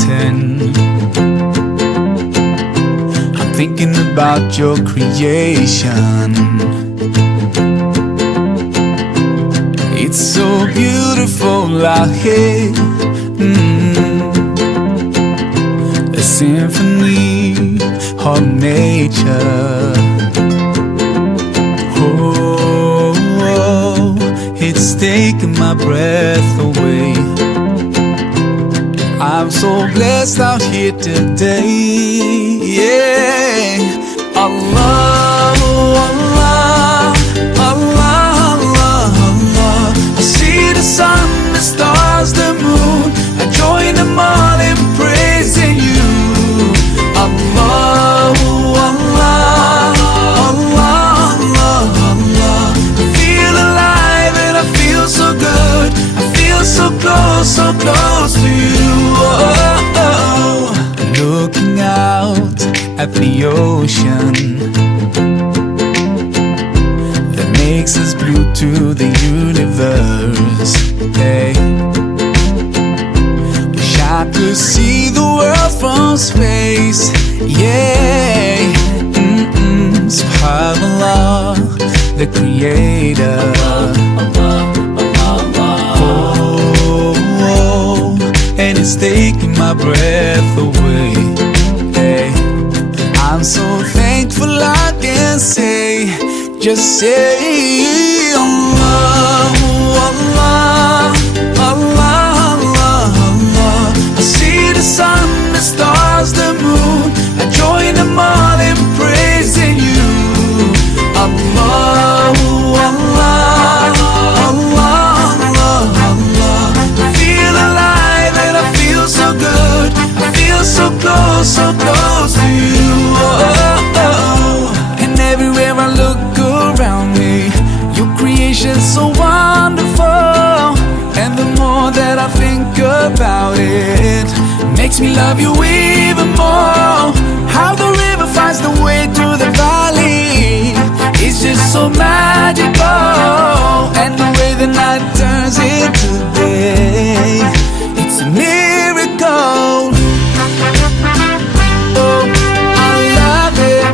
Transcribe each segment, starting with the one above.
pretend. I'm thinking about your creation. It's so beautiful out here. A symphony of nature. Oh, it's taking my breath away. I'm so blessed out here today. Yeah, Allah, Allah, Allah, Allah, Allah. I see the sun, the stars, the moon. I join them all in praising you. Allah, Allah, Allah, Allah, Allah. I feel alive and I feel so good. I feel so close to you. Oh, looking out at the ocean that makes us blue to the universe. Hey, wish I could see the world from space. Yeah, Subhanallah, the Creator. And it's taking my breath away. Hey, I'm so thankful I can say, just say Allah, Allah, Allah, Allah, Allah. I see the sun, the stars, the moon. I join them all in praising you. Allah, Allah, Allah, Allah, Allah. I feel alive and I feel so good. I feel so close to you. And everywhere I look around me, your creation's so wonderful. And the more that I think about it, makes me love you even more. How the river finds the way to the valley, it's just so magical. And the way the night turns into day, it's a miracle. Oh, I love it.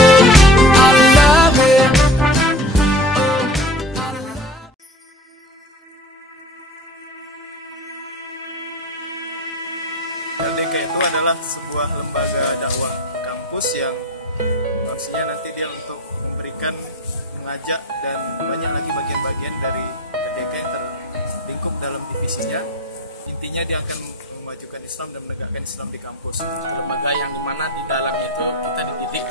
Oh, I love it. LDK itu adalah sebuah lembaga dakwah kampus yang maksudnya nanti dia untuk memberikan, mengajak, dan banyak lagi bagian-bagian dari LDK yang terlingkup dalam divisinya. Intinya dia akan memajukan Islam dan menegakkan Islam di kampus. Lembaga yang dimana di dalamnya itu kita dididik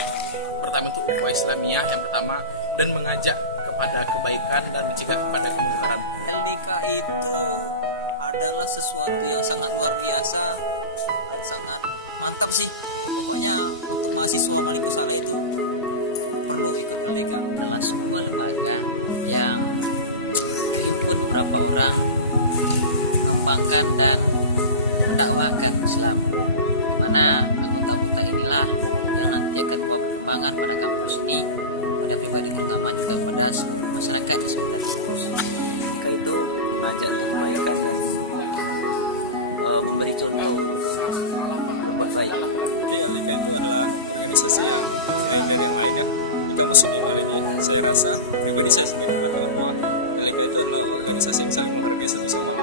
pertama itu ukhuwah Islamiyah yang pertama, dan mengajak kepada kebaikan dan mencegah kepada kemungkaran. LDK itu adalah sesuatu yang sangat luar biasa dan sangat mantap sih. Pokoknya untuk mahasiswa Malikusala itu perlu ikut LDK. Adalah sebuah lembaga yang menghimpun beberapa orang mengembangkan dan mendakwahkan Islam, dimana anggota-anggota inilah yang nanti akan membawa perkembangan pada kampus ini, pada pribadi terutama juga pada seluruh masyarakat yang sudah di kampus. Ketika itu belajar untuk kebaikan dan memberi contoh buat baik. LDK itu adalah organisasi yang keren dari yang lainnya di kampus ini. Saya rasa pribadi saya sendiri bahwa LDK itu adalah organisasi yang sangat luar biasa di sana.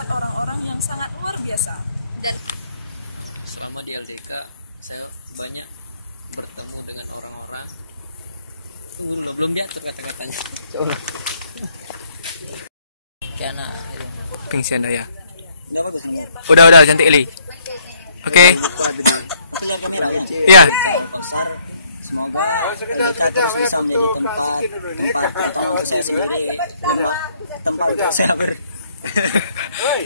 mendapat orang-orang yang sangat luar biasa. Dan selama di LDK saya banyak bertemu dengan orang-orang. Belum dia kata-katanya. Coba. Kayak anak itu. Pengsian daya. Udah cantik kali. Oke. Ya. Oh, sekejap ya foto Kak Siti dulu nih, Kak Wasi dulu. Sekejap. Oi.